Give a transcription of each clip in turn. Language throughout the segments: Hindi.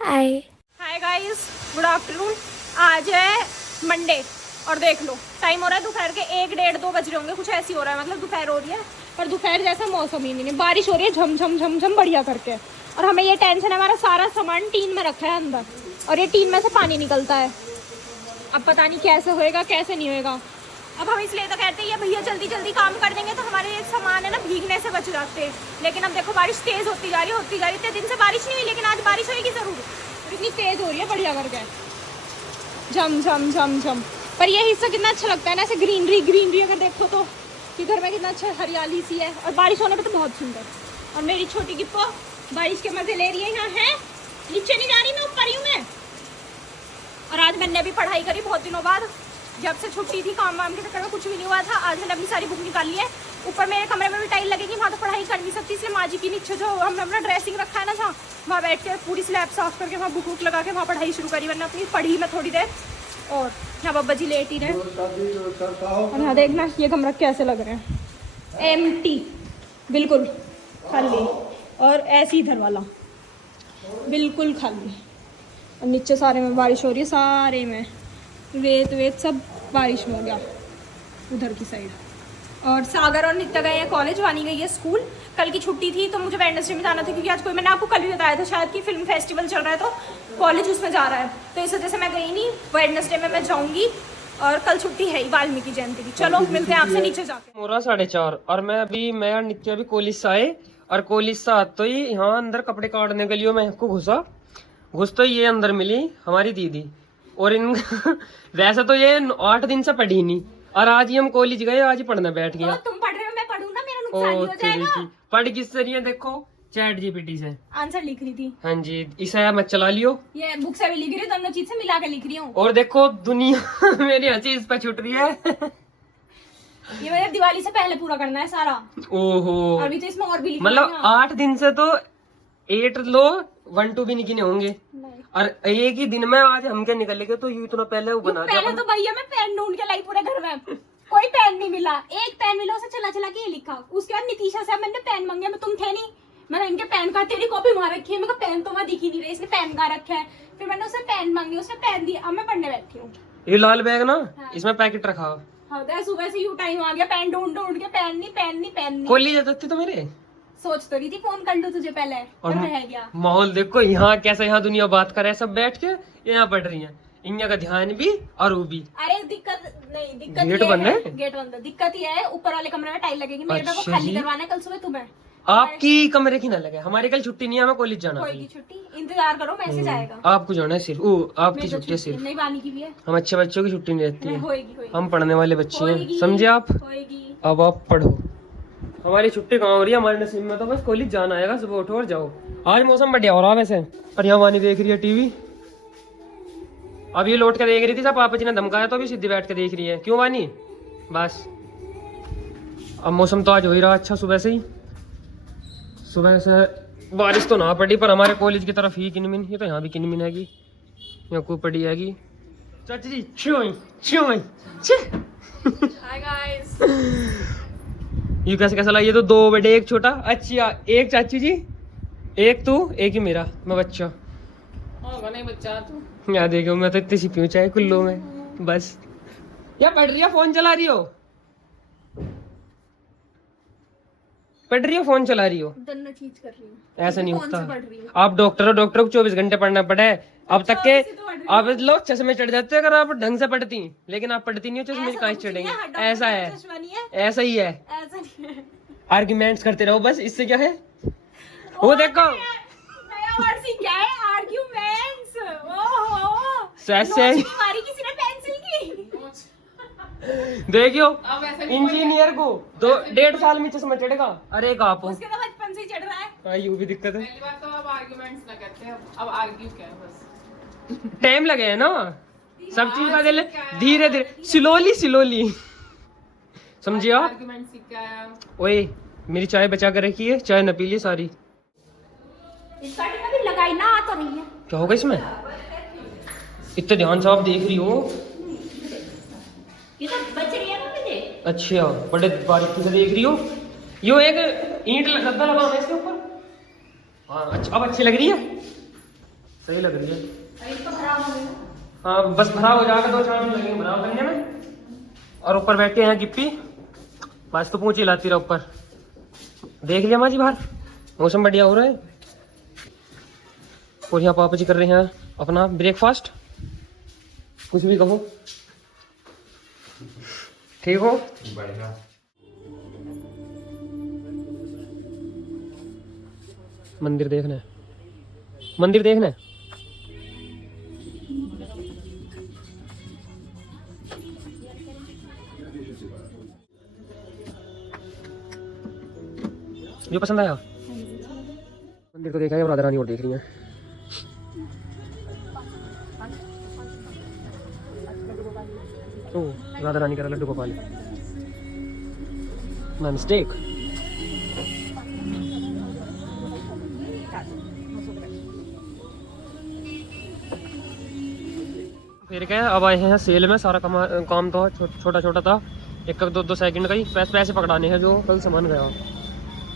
हाय हाय गाइस, गुड आफ्टरनून। आज है मंडे और देख लो टाइम हो रहा है दोपहर के 1-1:30-2 बज रहे होंगे, कुछ ऐसी हो रहा है। मतलब दोपहर हो रही है पर दोपहर जैसा मौसम ही नहीं, बारिश हो रही है झम झम झम झम बढ़िया करके। और हमें ये टेंशन है, हमारा सारा सामान टीन में रखा है अंदर और ये टीन में से पानी निकलता है। अब पता नहीं कैसे होएगा कैसे नहीं होएगा। अब हम इसलिए तो कहते हैं भैया जल्दी जल्दी काम कर देंगे तो हमारे ये सामान है ना भीगने से बच जाते हैं। लेकिन अब देखो बारिश तेज होती जा रही है। इतने दिन से बारिश नहीं हुई लेकिन आज बारिश होगी जरूर। और इतनी तेज हो रही है बढ़िया करके झम झम झम झम। पर ये हिस्सा कितना अच्छा लगता है ना, ऐसे ग्रीनरी ग्रीनरी अगर देखो तो इधर में कितना अच्छा हरियाली सी है और बारिश होने पर तो बहुत सुंदर। और मेरी छोटी गिप्पो बारिश के मजे ले रही है। यहाँ है नीचे नहीं जा रही, मैं ऊपर ही हूँ मैं। और आज मैंने भी पढ़ाई करी बहुत दिनों बाद, जब से छुट्टी थी काम वाम के चक्कर में कुछ भी नहीं हुआ था। आज मैंने अपनी सारी बुक निकाल ली है। ऊपर मेरे कमरे में भी टाइल लगेगी, वहाँ तो पढ़ाई कर नहीं सकती, इसलिए माँ जी की नीचे जो हमने अपना ड्रेसिंग रखा है ना जहाँ, वहाँ बैठ के पूरी स्लैब साफ करके वहाँ बुक वुक लगा के वहाँ पढ़ाई शुरू करी। वरना अपनी पढ़ी मैं थोड़ी देर। और यहाँ बाबा जी लेट ही रहे। और यहाँ देखना ये कमरा कैसे लग रहे हैं, एम्प्टी बिल्कुल खाली। और ऐसे इधर वाला बिल्कुल खाली। और नीचे सारे में बारिश हो रही है, सारे में रेत वेत सब बारिश में हो गया उधर की साइड। और सागर और नित्या गए हैं कॉलेज, वानी गई है स्कूल। कल की छुट्टी थी तो मुझे वेडनेसडे में जाना था क्योंकि आज कोई, मैंने आपको कल भी बताया था शायद कि फिल्म फेस्टिवल चल रहा है तो कॉलेज उसमें जा रहा है, तो इस वजह से मैं गई नहीं। वेडनेसडे में मैं जाऊँगी और कल छुट्टी है ही वाल्मीकि जयंती की। चलो मिलते हैं आपसे नीचे जाके। मोरा 4:30 और मैं और नित्या भी कॉलेज से आए। और कॉलेज से आते तो ही यहाँ अंदर कपड़े काटने के लिए मैं आपको घुस तो ये अंदर मिली हमारी दीदी। और इन वैसे तो ये 8 दिन से पढ़ी नहीं और आज ही हम कॉलेज गए, आज ही पढ़ने बैठ गया। तुम पढ़ रहे हो मैं पढ़ूँ ना, मेरा नुकसान हो जाएगा। पढ़ किस रही है देखो, चैट जीपीटी से आंसर लिख रही थी। हाँ जी, इसे मैं चला लियो, ये बुक से भी लिख रही हूँ, दोनों चीज से मिला के लिख रही हूँ। और देखो दुनिया मेरी हंसी इस पे छूट रही है। ये मुझे दिवाली से पहले पूरा करना है सारा। ओहो, अभी तो इसमें और भी लिखना मतलब 8 दिन से तो 8 लो 1 2 भी निकले होंगे। नहीं। और एक ही दिन में आज हम क्या निकल गए, तो ये इतना पहले वो बना दिया। पहले तो भैया मैं पेन ढूंढ के लाई पूरे घर में, कोई पेन नहीं मिला। एक पेन मिला, उसे चला चला के ये लिखा। उसके बाद नितीशा से मैंने पेन मांगे, मैं तुम थे नहीं, मैंने इनके पेन का तेरी कॉपी मार रखी है। मैं पेन तो मैं दिख ही नहीं रही, इसने पेन कहाँ रखा है। फिर मैंने उसे पेन मांगे, उसने पेन दिया। अब मैं पढ़ने बैठी हूँ। ये लाल बैग ना, हाँ। इसमें पैकेट रखा। हाँ, सुबह से यू टाइम आ गया, पेन ढूंढ ढूंढ के, पेन नहीं। कॉलेज जाती तो मेरे सोच तो रही थी फोन कर लूं तुझे पहले, और पर रह गया। माहौल देखो यहाँ कैसा, यहाँ दुनिया बात करे सब बैठ के यहाँ पढ़ रही है। इनका का ध्यान भी और वो भी। अरे दिक्कत गेट ये बंद है, गेट बंद है। दिक्कत ये है ऊपर वाले कमरे में टाइल लगेगी, मेरे को अच्छा खाली जी। करवाना है कल सुबह तुम्हें। आपकी कमरे की ना लगे, हमारे कल छुट्टी नहीं है, हमें कॉलेज जाना कोई है। की छुट्टी इंतजार करो, मैसेज आएगा। आपको जाना है सिर्फ, आपकी मेरी तो छुट्टी है सिर्फ। नहीं, वानी की भी है। हम अच्छे बच्चों की छुट्टी नहीं रहती है, होएगी हम पढ़ने वाले बच्चे हैं, होएगी, समझे आप। होएगी। अब आप पढ़ो, हमारी छुट्टी कहाँ हो रही है, हमारे नसीब में तो बस कॉलेज जाना आएगा, सुबह उठो और जाओ। आज मौसम बढ़िया हो रहा है वैसे। और यहाँ वानी देख रही है टीवी, अब ये लौट के देख रही थी, सब पापा जी ने धमकाया तो अभी सीधी बैठ के देख रही है। क्यों वानी, बस अब मौसम तो आज हो ही रहा अच्छा सुबह से ही। सुबह से बारिश तो ना पड़ी पर हमारे कॉलेज की तरफ ही किनमिन, ये तो यहाँ भी किनमिन हैगी, यहाँ को पड़ी हैगी। चाची जी चुई चुई हाय गाइस। ये कैसे कैसा लगा, ये तो 2 बड़े 1 छोटा। अच्छा, एक चाची जी, एक तू, एक ही मेरा, मैं बच्चा। नहीं बच्चा तू। यहाँ देखो मैं तो इतनी सी पीऊँ चाहे कुल्लो में बस। या पढ़ रही हो फोन चला रही हो, पढ़ रही हो फोन चला रही हो, दोनों चीज कर रही हूँ। ऐसा नहीं फोन से होता। पढ़ रही हूँ। आप डॉक्टर हो, डॉक्टर को 24 घंटे पढ़ना पड़े अब तक के। ऐसे तो पढ़ रही हूँ। आप लोग चश्मे चढ़ जाते हैं अगर आप ढंग से पढ़ती, लेकिन आप पढ़ती नहीं हो, चश्मे कहाँ से चढ़ेंगे। ऐसा है, चश्मा नहीं है, ऐसा ही है। ऐसा नहीं है। आर्ग्यूमेंट्स करते रहो बस, इससे क्या है। वो देखो नया वर्ड सीख गया है, आर्ग्यूमेंट्स। ओहो, ऐसे नोच नहीं मारी किसी ने पेंसिल की। देखियो, इंजीनियर को 1.5 साल में चश्मा चढ़ेगा, अरे एक आप हो। उसके तो बचपन से ही चढ़ रहा है। हाँ, ये भी दिक्कत है। पहली बात तो अब आर्ग्यूमेंट्स ना कहते हैं, अब आर्ग्यू क्या है बस। टाइम लगे है ना, सब चीज बदले धीरे धीरे, स्लोली समझिए आप। आर्ग्यूमेंट सीख के आया। ओए मेरी चाय बचा कर रखी है, चाय न पी ली सारी। इस गाड़ी में भी लगाई ना आ तो रही है। क्या होगा इसमें, इतने ध्यान से आप देख रही हो। ये तो बच रही है ना मुझे। अच्छा, बड़े बारीकी से देख रही हो। यो एक ईंट गद्दा लगा है इसके ऊपर। हाँ अच्छा, अब अच्छी लग रही है। सही लग रही है। हाँ बस भरा हो जाएगा, 2-4 दिन लगेंगे भरा करने में। और ऊपर बैठे हैं गिप्पी, बस तो पूंछ ही लाती रहा ऊपर। देख लिया माँ जी बाहर मौसम बढ़िया हो रहा है। और यहाँ पापा जी कर रहे हैं अपना ब्रेकफास्ट। कुछ भी कहो, ठीक हो? बढ़िया। मंदिर देखना है, मंदिर देखना है। जो पसंद आया मंदिर को देखा है, राधा रानी और देख रही हैं। ओ राधा रानी का लड्डू गोपाल, माय मिस्टेक। फिर क्या अब आए हैं सेल में। सारा काम तो छोटा छोटा था, 1-2 सेकंड का ही। पैसे पकड़ाने हैं जो कल सामान गया।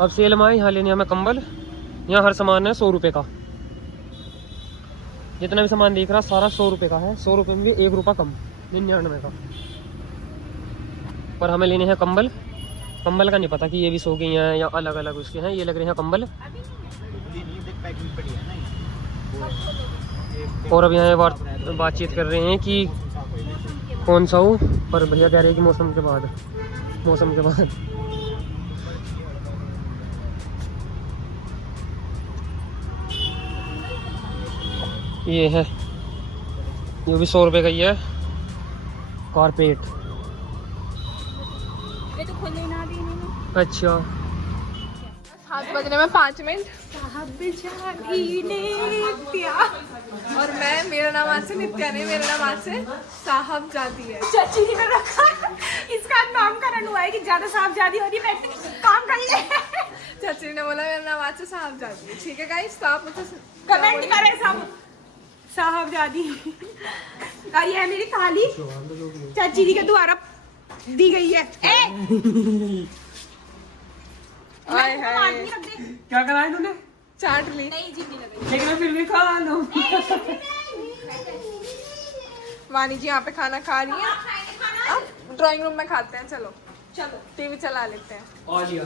अब सेल में आए यहाँ लेने हमें कंबल। यहाँ हर सामान है 100 रुपये का। जितना भी सामान दिख रहा सारा 100 रुपये का है। 100 रुपये में भी 1 रुपया कम, 99 का। पर हमें लेने हैं कंबल। कंबल का नहीं पता कि ये भी 100 के हैं या अलग अलग उसके हैं। ये लग रहे हैं कंबल। और अब यहाँ बातचीत कर रहे हैं कि कौन सा हो, पर भैया कह रहे हैं कि मौसम के बाद, मौसम के बाद। ये है, ये भी 100 रुपये का ही है कारपेट। ये तो खुले ना दी इन्होंने। अच्छा 7 बजने में 5 मिनट। और मैं, मेरा नाम आज से नित्या नहीं, मेरा नाम आज से साहब जाती है। चाची जी ने रखा इसका नामकरण हुआ है कि ज्यादा साहबजादी हो रही है, बैठ काम कर ले। चाची ने बोला मेरा नाम आज से साहब जाती है। ठीक है गाइस, तो आप मुझे कमेंट करें सब साहबजादी। और ये है मेरी थाली, चाची जी के द्वारा दी गई है। आए हाय, क्या करा है तूने? चाट ली। नहीं जी नहीं लगी। लेकिन मैं फिर भी खा लो। वानी जी यहाँ पे खाना खा रही है। अब ड्राइंग रूम में खाते हैं। चलो चलो टीवी चला लेते हैं। आ लिया।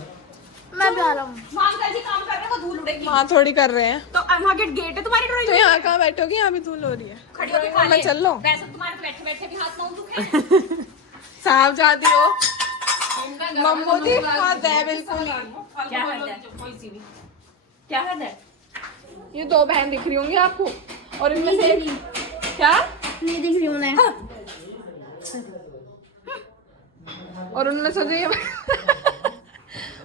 मैं भी आ रहा हूँ। अंकल जी काम कर रहे हैं, वो धूल उड़ेगी। वहाँ थोड़ी कर रहे हैं, तो वहाँ गेट है तुम्हारी ड्राइंग। तो यहाँ कहाँ बैठोगी? यहाँ भी धूल हो रही है। खड़ी होके ड्राइंग खा रूम में ले। चल लो। वैसे तुम्हारे तो बैठे बैठे भी हाथ पाँव दुखे। साहब जाती हो मम्मू जी, हाथ है बिल्कुल। क्या है? क्या है? ये 2 बहन दिख रही होंगी आपको, और इनमें से एक क्या नहीं दिख रही उन्हें। और उनमें से जो ये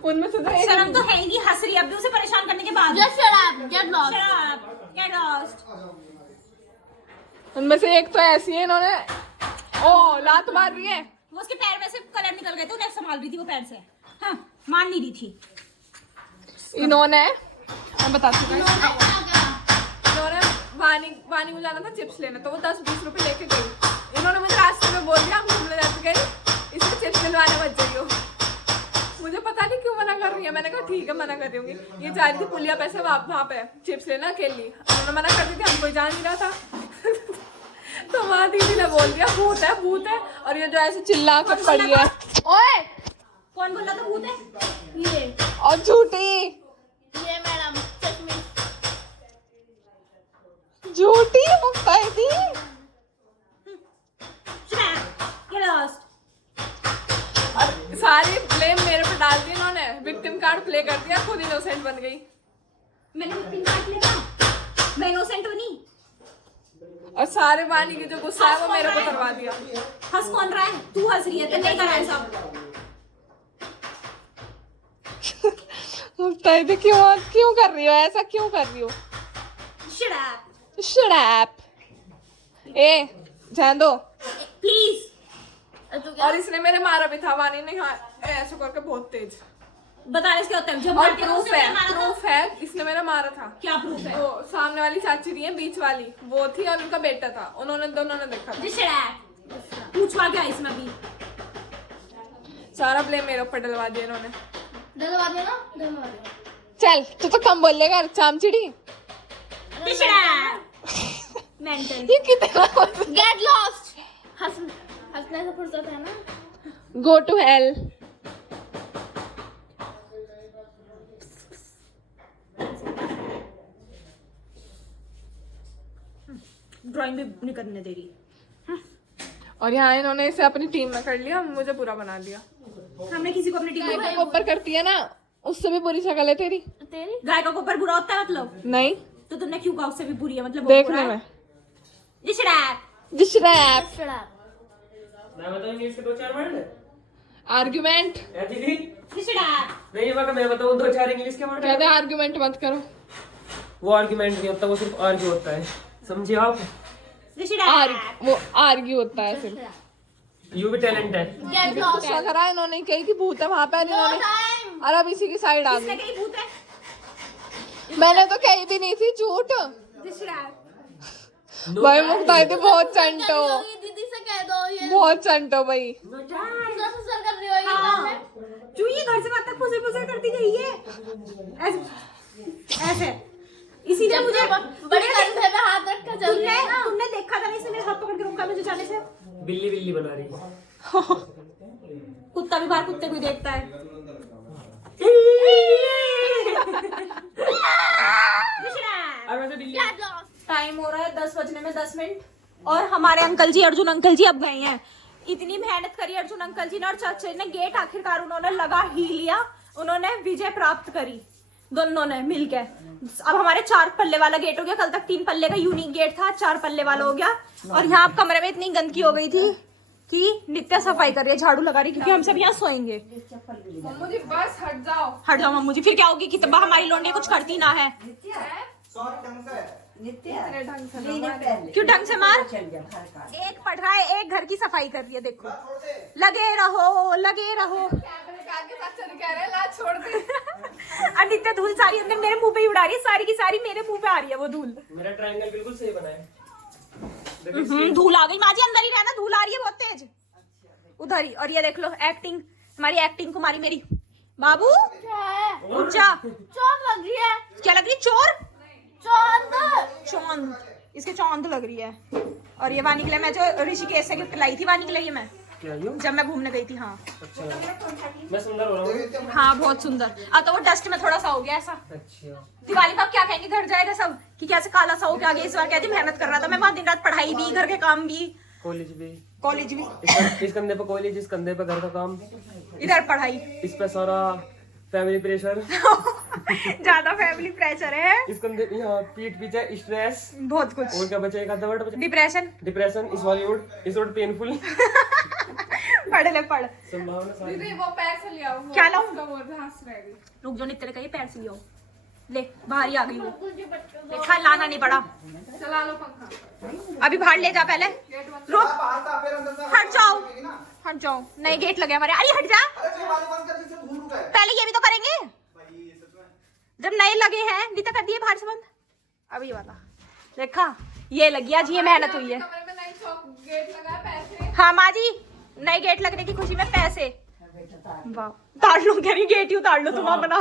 उनमें से जो एक शर्म तो है ही नहीं, हंस रही है अब भी उसे परेशान करने के बाद। Just shut up. Get lost. Shut up. Get lost. उनमें से एक तो ऐसी है, इन्होंने ओ लात मार रही है। वो उसके पैर में से कलर निकल गए थे, उन्हें संभाल रही थी वो पैर से। हाँ, मान नहीं रही थी। इन्होंने, मैं बताती हूँ, इन्होंने वानी को जाना था चिप्स लेने, तो वो 10-20 रुपए लेके गई। इन्होंने मुझे रास्ते में बोल दिया हम घूमने जाते गए, इसमें चिप्स दिलवाने मत जाइयो। मुझे पता नहीं क्यों मना कर रही है। मैंने कहा ठीक है मना कर रही होंगी। ये जा रही थी पुलिया पैसे वहाँ पे चिप्स लेना अकेली। उन्होंने मना कर दी थी, हम कोई जान नहीं रहा था। तो वहाँ दीदी ने बोल दिया भूत है भूत है। और ये जो ऐसे चिल्ला कर पड़ी है, ओए कौन बोला था भूत है? ये और झूठी मैडम चटनी। झूठी मुफ्ताई। Get lost. और सारी ब्लेम मेरे पे डाल दी इन्होंने। विक्टिम कार्ड प्ले कर दिया, खुद इनोसेंट बन गई। मैंने विक्टिम कार्ड लिया, मैं इनोसेंट बनी। और सारे वानी के जो गुस्सा है वो मेरे को करवा दिया। हंस कौन रहा है? तू हंस रही है, तो नहीं करा है सब। मुफ्ताई क्यों कर रही हो ऐसा? क्यों कर रही हो? Shut up. Shut up. ए जान दो Please. तू क्या? और इसने मेरे मारा भी था वानी ने। हाँ ऐसे करके बहुत तेज। बता रहे इसके होता है जब और मारते हैं प्रूफ उसने है, मारा था। प्रूफ है इसने मेरा मारा था। क्या प्रूफ है? वो सामने वाली चाची रही है, बीच वाली वो थी और उनका बेटा था। उन्होंने दोनों ने देखा था। Shut up. पूछवा क्या इसमें भी? सारा ब्लेम मेरे ऊपर डलवा दिया इन्होंने। डलवा देना, डलवा दे। चल तू तो कम बोलेगा चामचिड़ी। Shut up. मेंटल। ये कितना गेट लॉस्ट। हंसने से फुर्सत है ना। Go to hell. ड्राइंग भी नहीं करने दे रही। और यहाँ इन्होंने इसे अपनी टीम में कर लिया, मुझे पूरा बना दिया। हमने किसी को अपनी टीम में ऊपर करती है ना, उससे भी बुरी शक्ल है तेरी। तेरी गाय का ऊपर बुरा होता है मतलब? नहीं, तो तुमने क्यों कहा उससे भी बुरी है मतलब? देखने में। डिस्ट्रैक्ट, मैं बताऊं इंग्लिश के 2-4 वर्ड? आर्ग्यूमेंट। है दीदी? नहीं मैं बताऊं 2-4 इंग्लिश के वर्ड? कहते आर्ग्यूमेंट मत करो। वो आर्गुमेंट नहीं होता, वो सिर्फ आर्ग्यू होता है, समझे आप? वो आर्ग्यू होता है सिर्फ। यू भी टैलेंट है। Get lost. क्या करा इन्होंने, कही कि भूत है वहां पे, इन्होंने टाइम। और अब इसी की साइड आ गई। कहीं भूत है? मैंने तो कही भी नहीं थी, झूठ। भाई मुक्ताई थी बहुत चंटो, दीदी से कह दो ये बहुत चंटो भाई। ससुर कर रही हो ये घर में। क्यों ये घर से बात तक फुसर करती गई है ऐसे ऐसे? इसीलिए मुझे बड़े कंधे पे हाथ रख के चल रही है ना। तुमने देखा था ना, इसने मेरे हाथ पकड़ के रोका मुझे जाने से। बिल्ली बना रही है। कुत्ता भी बाहर कुत्ते को ही देखता है। अब ऐसे बिल्ली गेट लॉस्ट। टाइम हो रहा है 10 बजने में 10 मिनट और हमारे अंकल जी, अर्जुन अंकल जी अब गए हैं। इतनी मेहनत करी अर्जुन अंकल जी ने और चाचा जी ने, गेट आखिरकार उन्होंने लगा ही लिया। उन्होंने विजय प्राप्त करी दोनों ने मिलकर। अब हमारे 4 पल्ले वाला गेट हो गया। कल तक 3 पल्ले का यूनिक गेट था, 4 पल्ले वाला हो गया। और यहाँ अब कमरे में इतनी गंदगी हो गई थी कि नित्या सफाई कर रही है, झाड़ू लगा रही है, क्योंकि हम सब यहाँ सोएंगे। मम्मू जी बस हट जाओ। हट जाओ मम्मू जी, फिर क्या होगी कि तब हमारी लोंडी कुछ करती ना है। क्यों ढंग से मार? एक पढ़ रहा है, एक घर की सफाई कर रही है। देखो, लगे रहो लगे रहो। नित्य धूल सारी अंदर मेरे मुंह पे ही उड़ा रही है, सारी की सारी मेरे मुंह पे आ रही है वो धूल। मेरा ट्रायंगल बिल्कुल सही बना है। धूल आ गई माजी, अंदर ही रहना, धूल आ रही है बहुत तेज उधर ही। और ये देख लो एक्टिंग, हमारी एक्टिंग कुमारी मेरी। बाबू क्या है? ऊंचा चौंध लग रही है। क्या लग रही है? चोर चौंध। चौंध, इसके चौंध लग रही है। और ये वानी के लिए मैं जो ऋषिकेश से गिफ्ट लाई थी, वानी के लिए ये मैं क्या यूं? जब मैं घूमने गई थी। हाँ अच्छा, मैं सुंदर हो रहा हूँ। हाँ बहुत सुंदर। अब तो वो डस्ट में थोड़ा सा हो गया ऐसा। अच्छा, दिवाली पर क्या कहेंगे, घर जाएगा सब कि कैसे काला सा हो गया। इस बार कहती मेहनत कर रहा था मैं वहाँ, दिन रात पढ़ाई भी, घर के काम भी, कॉलेज भी, कॉलेज भी, इस कंधे पे कॉलेज, इस कंधे पे घर का काम, इधर पढ़ाई। इस पे सारा फैमिली प्रेशर। ज्यादा फैमिली प्रेशर है, इस कंधे यहाँ पीठ पीछे स्ट्रेस, बहुत कुछ। और क्या बचा? एक आधा वर्ड बचा, डिप्रेशन। डिप्रेशन। इस बॉलीवुड, इस वर्ड पेनफुल। पढ़ ले पढ़। संभावना सारी। दीदी वो पैर से ले आओ। क्या लाऊं? उसका वो हंस रहेगी। रुक जो, नित्य का ये पैर से लियो। ले बाहर ही आ गई वो, देखा लाना नहीं पड़ा। चला लो पंखा। अभी बाहर ले जा पहले। रुक, हट जाओ हट जाओ, नए गेट लगे हमारे। अरे हट जा, पहले ये भी तो करेंगे जब नए लगे हैं। नीता कर दिए बाहर से बंद। अब ये वाला देखा, ये लगी आज, ये मेहनत हुई है। कमरे में नई चौक गेट लगा है, पैसे। हाँ माँ जी, नए गेट लगने की खुशी में पैसे। वाह, उतार लो, कह रही गेट ही उतार लो तुम अपना।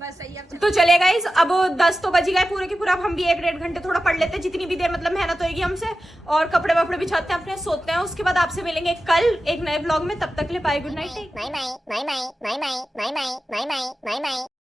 बस सही है। तो चले गाइस, अब 10 तो बज गए पूरे के पूरा। अब हम भी 1-1.5 घंटे थोड़ा पढ़ लेते हैं, जितनी भी देर मतलब मेहनत होगी हमसे। और कपड़े वपड़े बिछाते हैं अपने, सोते हैं। उसके बाद आपसे मिलेंगे कल एक नए व्लॉग में। तब तक के लिए bye, good night. Bye bye, bye bye, bye bye, bye bye, bye bye, bye bye.